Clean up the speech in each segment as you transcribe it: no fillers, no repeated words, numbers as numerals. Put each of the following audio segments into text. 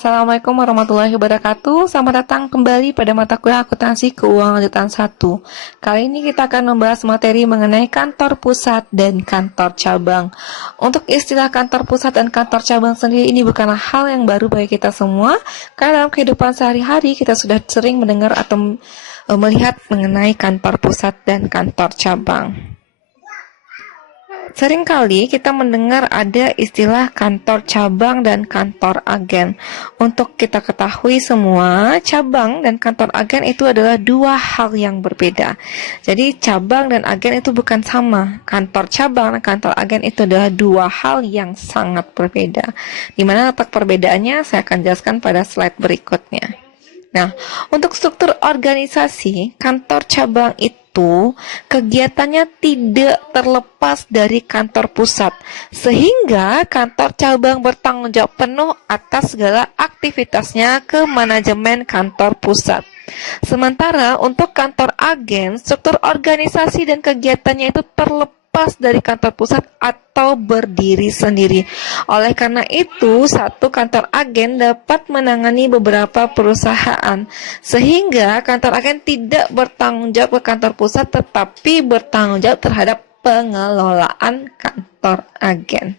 Assalamualaikum warahmatullahi wabarakatuh. Selamat datang kembali pada mata kuliah akuntansi keuangan lanjutan 1. Kali ini kita akan membahas materi mengenai kantor pusat dan kantor cabang. Untuk istilah kantor pusat dan kantor cabang sendiri ini bukanlah hal yang baru bagi kita semua, karena dalam kehidupan sehari-hari kita sudah sering mendengar atau melihat mengenai kantor pusat dan kantor cabang. Seringkali kita mendengar ada istilah kantor cabang dan kantor agen. Untuk kita ketahui semua, cabang dan kantor agen itu adalah dua hal yang berbeda. Jadi cabang dan agen itu bukan sama. Kantor cabang dan kantor agen itu adalah dua hal yang sangat berbeda. Di mana letak perbedaannya saya akan jelaskan pada slide berikutnya. Nah, untuk struktur organisasi, kantor cabang itu kegiatannya tidak terlepas dari kantor pusat, sehingga kantor cabang bertanggung jawab penuh atas segala aktivitasnya ke manajemen kantor pusat. Sementara untuk kantor agen, struktur organisasi dan kegiatannya itu terlepas dari kantor pusat atau berdiri sendiri. Oleh karena itu, satu kantor agen dapat menangani beberapa perusahaan, sehingga kantor agen tidak bertanggung jawab ke kantor pusat, tetapi bertanggung jawab terhadap pengelolaan kantor agen.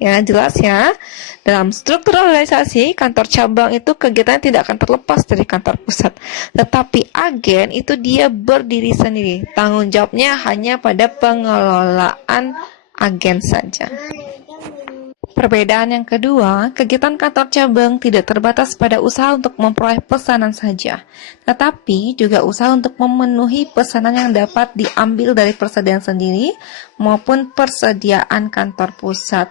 Ya, jelas ya. Dalam struktur organisasi, kantor cabang itu kegiatannya tidak akan terlepas dari kantor pusat. Tetapi agen itu dia berdiri sendiri. Tanggung jawabnya hanya pada pengelolaan agen saja. Perbedaan yang kedua, kegiatan kantor cabang tidak terbatas pada usaha untuk memperoleh pesanan saja, tetapi juga usaha untuk memenuhi pesanan yang dapat diambil dari persediaan sendiri maupun persediaan kantor pusat.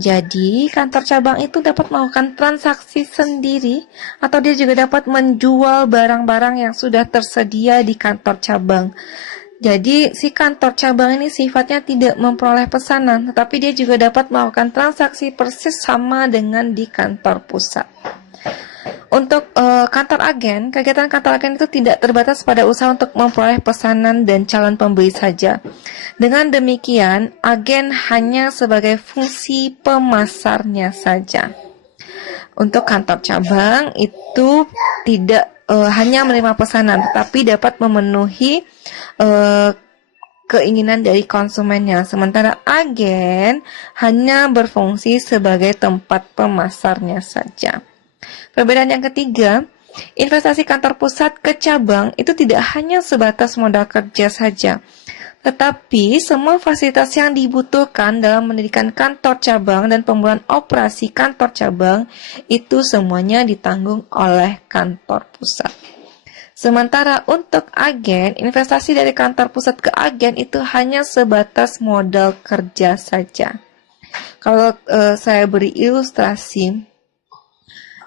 Jadi, kantor cabang itu dapat melakukan transaksi sendiri atau dia juga dapat menjual barang-barang yang sudah tersedia di kantor cabang. Jadi, si kantor cabang ini sifatnya tidak memperoleh pesanan, tetapi dia juga dapat melakukan transaksi persis sama dengan di kantor pusat. Untuk kantor agen, kegiatan kantor agen itu tidak terbatas pada usaha untuk memperoleh pesanan dan calon pembeli saja. Dengan demikian, agen hanya sebagai fungsi pemasarnya saja. Untuk kantor cabang itu tidak hanya menerima pesanan, tetapi dapat memenuhi keinginan dari konsumennya. Sementara agen hanya berfungsi sebagai tempat pemasarnya saja. Perbedaan yang ketiga, investasi kantor pusat ke cabang itu tidak hanya sebatas modal kerja saja, tetapi semua fasilitas yang dibutuhkan dalam mendirikan kantor cabang dan pemulihan operasi kantor cabang itu semuanya ditanggung oleh kantor pusat. Sementara untuk agen, investasi dari kantor pusat ke agen itu hanya sebatas modal kerja saja. Kalau saya beri ilustrasi,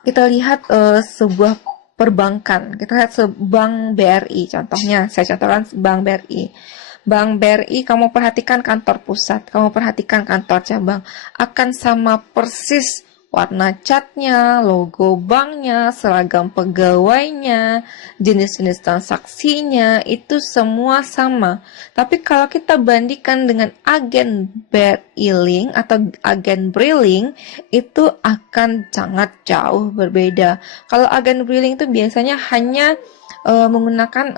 kita lihat sebuah perbankan. Kita lihat Bank BRI, contohnya. Saya contohkan Bank BRI. Bank BRI, kamu perhatikan kantor pusat, kamu perhatikan kantor cabang, akan sama persis warna catnya, logo banknya, seragam pegawainya, jenis-jenis transaksinya, itu semua sama. Tapi kalau kita bandingkan dengan agen BRI atau agen BRI, itu akan sangat jauh berbeda. Kalau agen BRI itu biasanya hanya menggunakan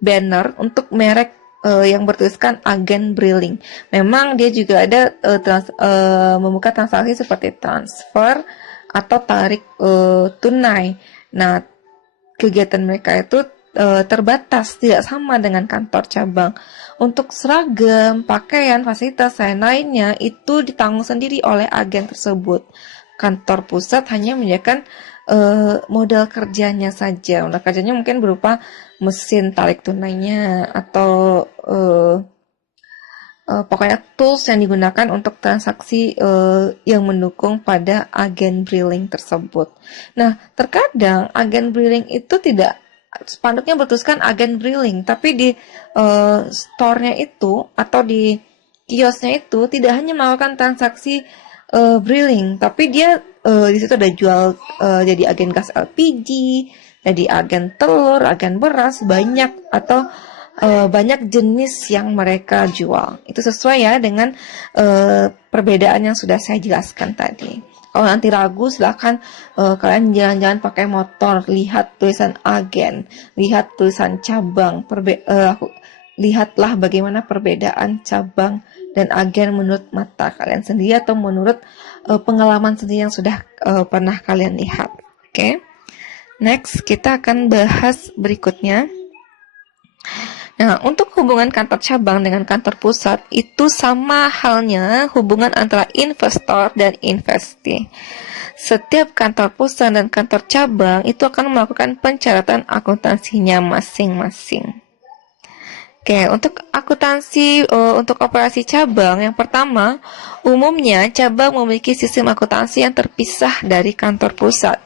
banner untuk merek yang bertuliskan agen BRI. Memang dia juga ada membuka transaksi seperti transfer atau tarik tunai. Nah, kegiatan mereka itu terbatas, tidak sama dengan kantor cabang. Untuk seragam, pakaian, fasilitas, lain-lainnya itu ditanggung sendiri oleh agen tersebut. Kantor pusat hanya menyediakan modal kerjanya saja. Modal kerjanya mungkin berupa mesin tarik tunainya atau pokoknya tools yang digunakan untuk transaksi yang mendukung pada agen BRI tersebut. Nah, terkadang agen BRI itu tidak, spanduknya bertuliskan agen BRI, tapi di store-nya itu atau di kiosnya itu tidak hanya melakukan transaksi BRI, tapi dia di situ ada jual jadi agen gas LPG, jadi agen telur, agen beras, banyak atau banyak jenis yang mereka jual. Itu sesuai ya dengan perbedaan yang sudah saya jelaskan tadi. Kalau nanti ragu, silahkan kalian jalan-jalan pakai motor, lihat tulisan agen, lihat tulisan cabang, lihatlah bagaimana perbedaan cabang dan agen menurut mata kalian sendiri atau menurut pengalaman sendiri yang sudah pernah kalian lihat. Oke. Next, kita akan bahas berikutnya. Nah, untuk hubungan kantor cabang dengan kantor pusat itu sama halnya hubungan antara investor dan investee. Setiap kantor pusat dan kantor cabang itu akan melakukan pencatatan akuntansinya masing-masing. Oke, untuk akuntansi untuk operasi cabang, yang pertama, umumnya cabang memiliki sistem akuntansi yang terpisah dari kantor pusat.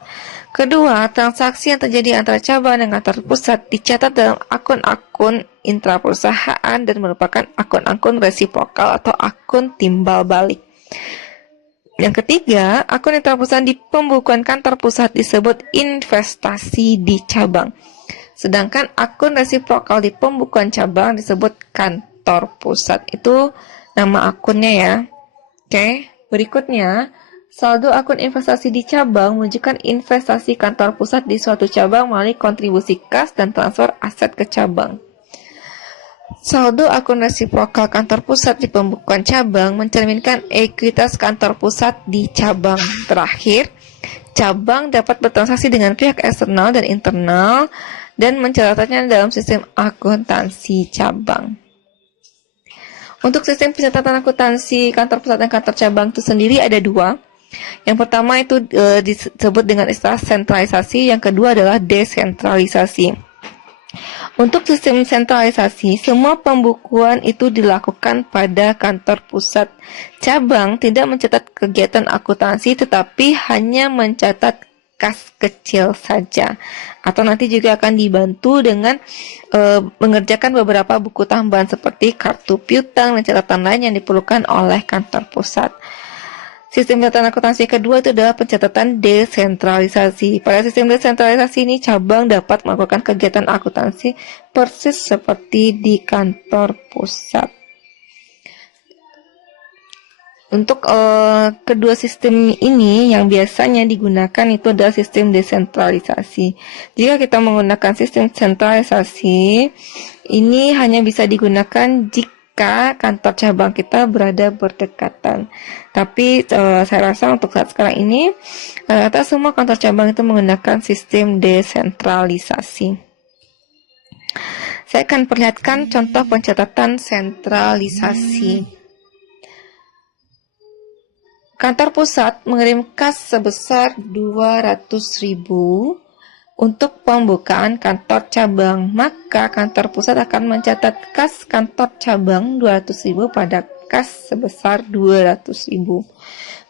Kedua, transaksi yang terjadi antara cabang dan kantor pusat dicatat dalam akun-akun intraperusahaan dan merupakan akun-akun resiprokal atau akun timbal balik. Yang ketiga, akun intraperusahaan di pembukuan kantor pusat disebut investasi di cabang. Sedangkan akun resiprokal di pembukuan cabang disebut kantor pusat. Itu nama akunnya ya. Oke, berikutnya, saldo akun investasi di cabang menunjukkan investasi kantor pusat di suatu cabang melalui kontribusi kas dan transfer aset ke cabang. Saldo akun resiprokal kantor pusat di pembukuan cabang mencerminkan ekuitas kantor pusat di cabang. Terakhir, cabang dapat bertransaksi dengan pihak eksternal dan internal dan mencatatnya dalam sistem akuntansi cabang. Untuk sistem pencatatan akuntansi kantor pusat dan kantor cabang itu sendiri ada dua. Yang pertama itu disebut dengan istilah sentralisasi, yang kedua adalah desentralisasi. Untuk sistem sentralisasi, semua pembukuan itu dilakukan pada kantor pusat. Cabang tidak mencatat kegiatan akuntansi tetapi hanya mencatat kas kecil saja. Atau nanti juga akan dibantu dengan mengerjakan beberapa buku tambahan seperti kartu piutang dan catatan lain yang diperlukan oleh kantor pusat. Sistem pencatatan akuntansi kedua itu adalah pencatatan desentralisasi. Pada sistem desentralisasi ini, cabang dapat melakukan kegiatan akuntansi persis seperti di kantor pusat. Untuk kedua sistem ini yang biasanya digunakan itu adalah sistem desentralisasi. Jika kita menggunakan sistem sentralisasi, ini hanya bisa digunakan jika kantor cabang kita berada berdekatan. Tapi saya rasa untuk saat sekarang ini rata semua kantor cabang itu menggunakan sistem desentralisasi. Saya akan perlihatkan contoh pencatatan sentralisasi. Kantor pusat mengirim kas sebesar 200.000 untuk pembukaan kantor cabang, maka kantor pusat akan mencatat kas kantor cabang 200.000 pada kas sebesar 200.000.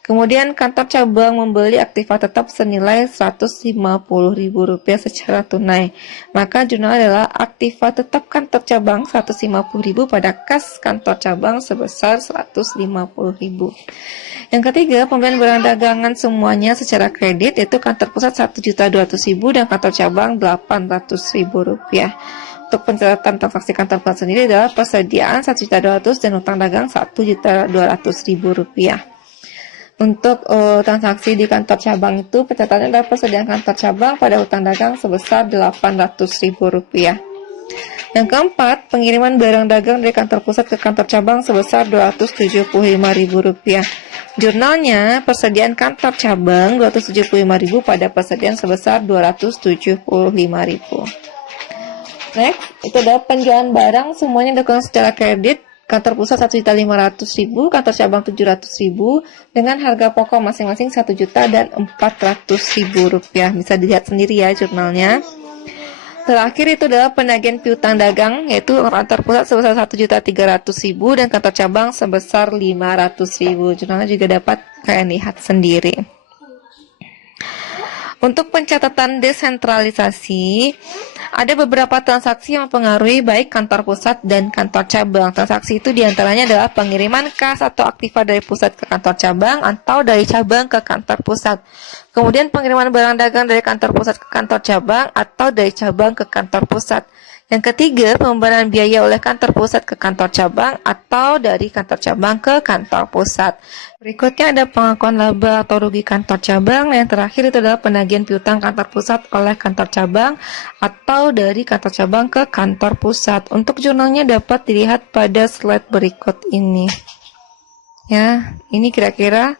Kemudian kantor cabang membeli aktiva tetap senilai Rp150.000 secara tunai. Maka jurnal adalah aktiva tetap kantor cabang Rp150.000 pada kas kantor cabang sebesar Rp150.000. Yang ketiga, pembelian barang dagangan semuanya secara kredit, yaitu kantor pusat Rp1.200.000 dan kantor cabang Rp800.000. Untuk pencatatan transaksi kantor pusat sendiri adalah persediaan Rp1.200.000 dan utang dagang Rp1.200.000. Untuk transaksi di kantor cabang itu, pencatatannya adalah persediaan kantor cabang pada utang dagang sebesar Rp800.000. Yang keempat, pengiriman barang dagang dari kantor pusat ke kantor cabang sebesar Rp275.000. Jurnalnya, persediaan kantor cabang Rp275.000 pada persediaan sebesar Rp275.000. Next, itu adalah penjualan barang semuanya dilakukan secara kredit. Kantor pusat Rp1.500.000, kantor cabang Rp700.000 dengan harga pokok masing-masing Rp1.000.000 dan Rp400.000. Bisa dilihat sendiri ya jurnalnya. Terakhir itu adalah penagihan piutang dagang, yaitu kantor pusat sebesar Rp1.300.000 dan kantor cabang sebesar Rp500.000. Jurnalnya juga dapat kalian lihat sendiri. Untuk pencatatan desentralisasi, ada beberapa transaksi yang mempengaruhi baik kantor pusat dan kantor cabang. Transaksi itu diantaranya adalah pengiriman kas atau aktiva dari pusat ke kantor cabang atau dari cabang ke kantor pusat. Kemudian pengiriman barang dagang dari kantor pusat ke kantor cabang atau dari cabang ke kantor pusat. Yang ketiga, pembayaran biaya oleh kantor pusat ke kantor cabang atau dari kantor cabang ke kantor pusat. Berikutnya ada pengakuan laba atau rugi kantor cabang. Yang terakhir itu adalah penagihan piutang kantor pusat oleh kantor cabang atau dari kantor cabang ke kantor pusat. Untuk jurnalnya dapat dilihat pada slide berikut ini. Ya, ini kira-kira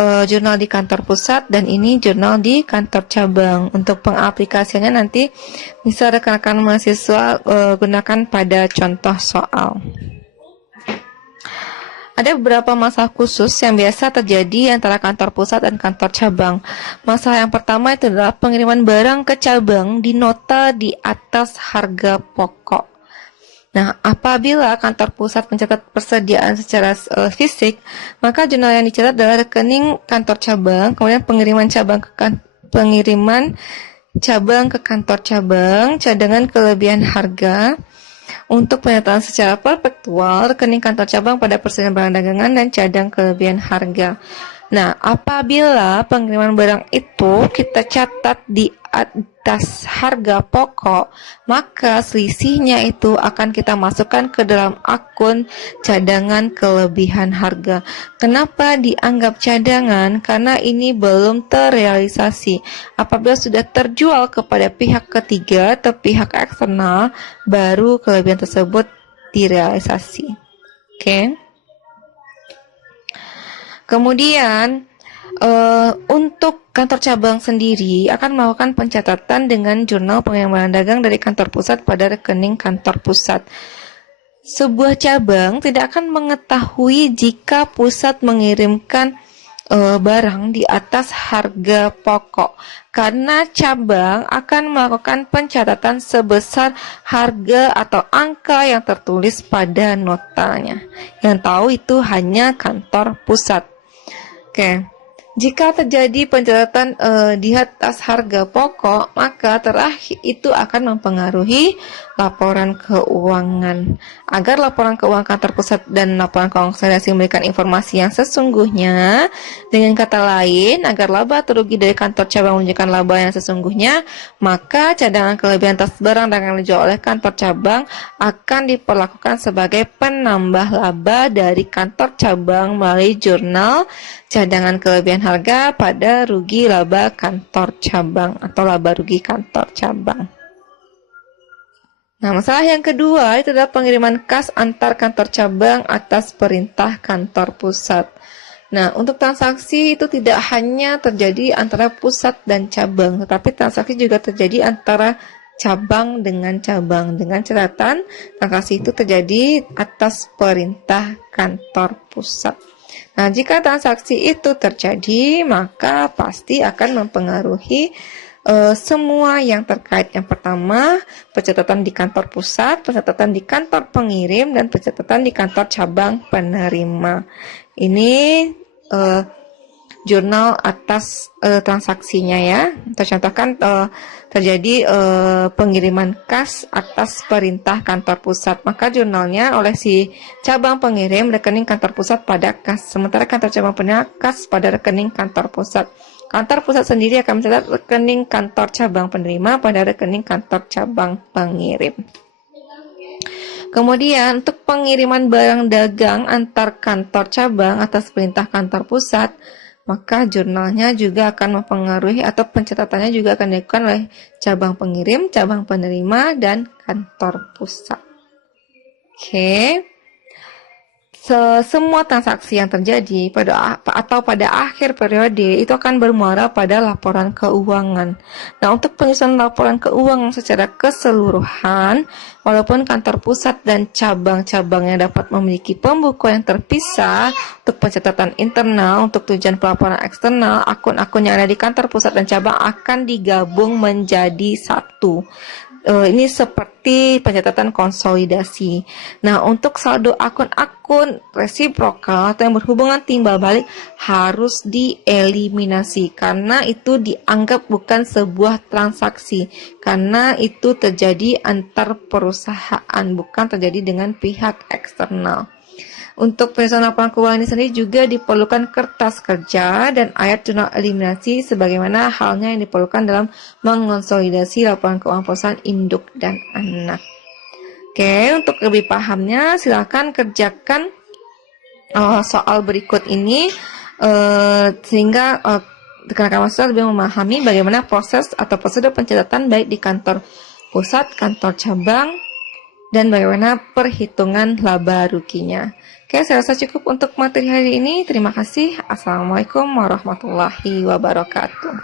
jurnal di kantor pusat dan ini jurnal di kantor cabang. Untuk pengaplikasiannya nanti bisa rekan-rekan mahasiswa gunakan pada contoh soal. Ada beberapa masalah khusus yang biasa terjadi antara kantor pusat dan kantor cabang. Masalah yang pertama itu adalah pengiriman barang ke cabang di nota di atas harga pokok. Nah, apabila kantor pusat mencatat persediaan secara fisik, maka jurnal yang dicatat adalah rekening kantor cabang, kemudian pengiriman cabang ke kantor cabang, cadangan kelebihan harga. Untuk penyataan secara perpetual, rekening kantor cabang pada persediaan barang dagangan dan cadang kelebihan harga. Nah, apabila pengiriman barang itu kita catat di atas harga pokok, maka selisihnya itu akan kita masukkan ke dalam akun cadangan kelebihan harga. Kenapa dianggap cadangan? Karena ini belum terrealisasi. Apabila sudah terjual kepada pihak ketiga atau pihak eksternal, baru kelebihan tersebut direalisasi. Oke. Kemudian untuk kantor cabang sendiri akan melakukan pencatatan dengan jurnal pengiriman dagang dari kantor pusat pada rekening kantor pusat. Sebuah cabang tidak akan mengetahui jika pusat mengirimkan barang di atas harga pokok, karena cabang akan melakukan pencatatan sebesar harga atau angka yang tertulis pada notanya. Yang tahu itu hanya kantor pusat. Oke, jika terjadi pencatatan di atas harga pokok, maka terakhir itu akan mempengaruhi laporan keuangan. Agar laporan keuangan kantor pusat dan laporan keuangan konsolidasi memberikan informasi yang sesungguhnya, dengan kata lain, agar laba atau rugi dari kantor cabang menunjukkan laba yang sesungguhnya, maka cadangan kelebihan atas barang dagangan yang dijual oleh kantor cabang akan diperlakukan sebagai penambah laba dari kantor cabang melalui jurnal cadangan kelebihan harga pada rugi laba kantor cabang atau laba rugi kantor cabang. Nah, masalah yang kedua itu adalah pengiriman kas antar kantor cabang atas perintah kantor pusat. Nah, untuk transaksi itu tidak hanya terjadi antara pusat dan cabang, tetapi transaksi juga terjadi antara cabang dengan cabang, dengan catatan transaksi itu terjadi atas perintah kantor pusat. Nah, jika transaksi itu terjadi, maka pasti akan mempengaruhi semua yang terkait. Yang pertama, pencatatan di kantor pusat, pencatatan di kantor pengirim, dan pencatatan di kantor cabang penerima. Ini jurnal atas transaksinya ya. Tercontohkan terjadi pengiriman kas atas perintah kantor pusat, maka jurnalnya oleh si cabang pengirim rekening kantor pusat pada kas, sementara kantor cabang penerima kas pada rekening kantor pusat. Kantor pusat sendiri akan mencatat rekening kantor cabang penerima pada rekening kantor cabang pengirim. Kemudian untuk pengiriman barang dagang antar kantor cabang atas perintah kantor pusat, maka jurnalnya juga akan mempengaruhi atau pencatatannya juga akan dilakukan oleh cabang pengirim, cabang penerima, dan kantor pusat. Oke. Semua transaksi yang terjadi pada akhir periode itu akan bermuara pada laporan keuangan. Nah, untuk penyusunan laporan keuangan secara keseluruhan, walaupun kantor pusat dan cabang-cabang yang dapat memiliki pembukuan yang terpisah untuk pencatatan internal, untuk tujuan pelaporan eksternal, akun-akun yang ada di kantor pusat dan cabang akan digabung menjadi satu. Ini seperti pencatatan konsolidasi. Nah, untuk saldo akun-akun resiprokal atau yang berhubungan timbal balik harus dieliminasi karena itu dianggap bukan sebuah transaksi, karena itu terjadi antar perusahaan, bukan terjadi dengan pihak eksternal. Untuk penyusunan laporan keuangan ini sendiri juga diperlukan kertas kerja dan ayat jurnal eliminasi sebagaimana halnya yang diperlukan dalam mengonsolidasi laporan keuangan perusahaan induk dan anak. Oke, untuk lebih pahamnya silakan kerjakan soal berikut ini sehingga rekan-rekan mahasiswa lebih memahami bagaimana proses atau prosedur pencatatan baik di kantor pusat, kantor cabang, dan bagaimana perhitungan laba ruginya. Oke, saya rasa cukup untuk materi hari ini. Terima kasih. Assalamualaikum warahmatullahi wabarakatuh.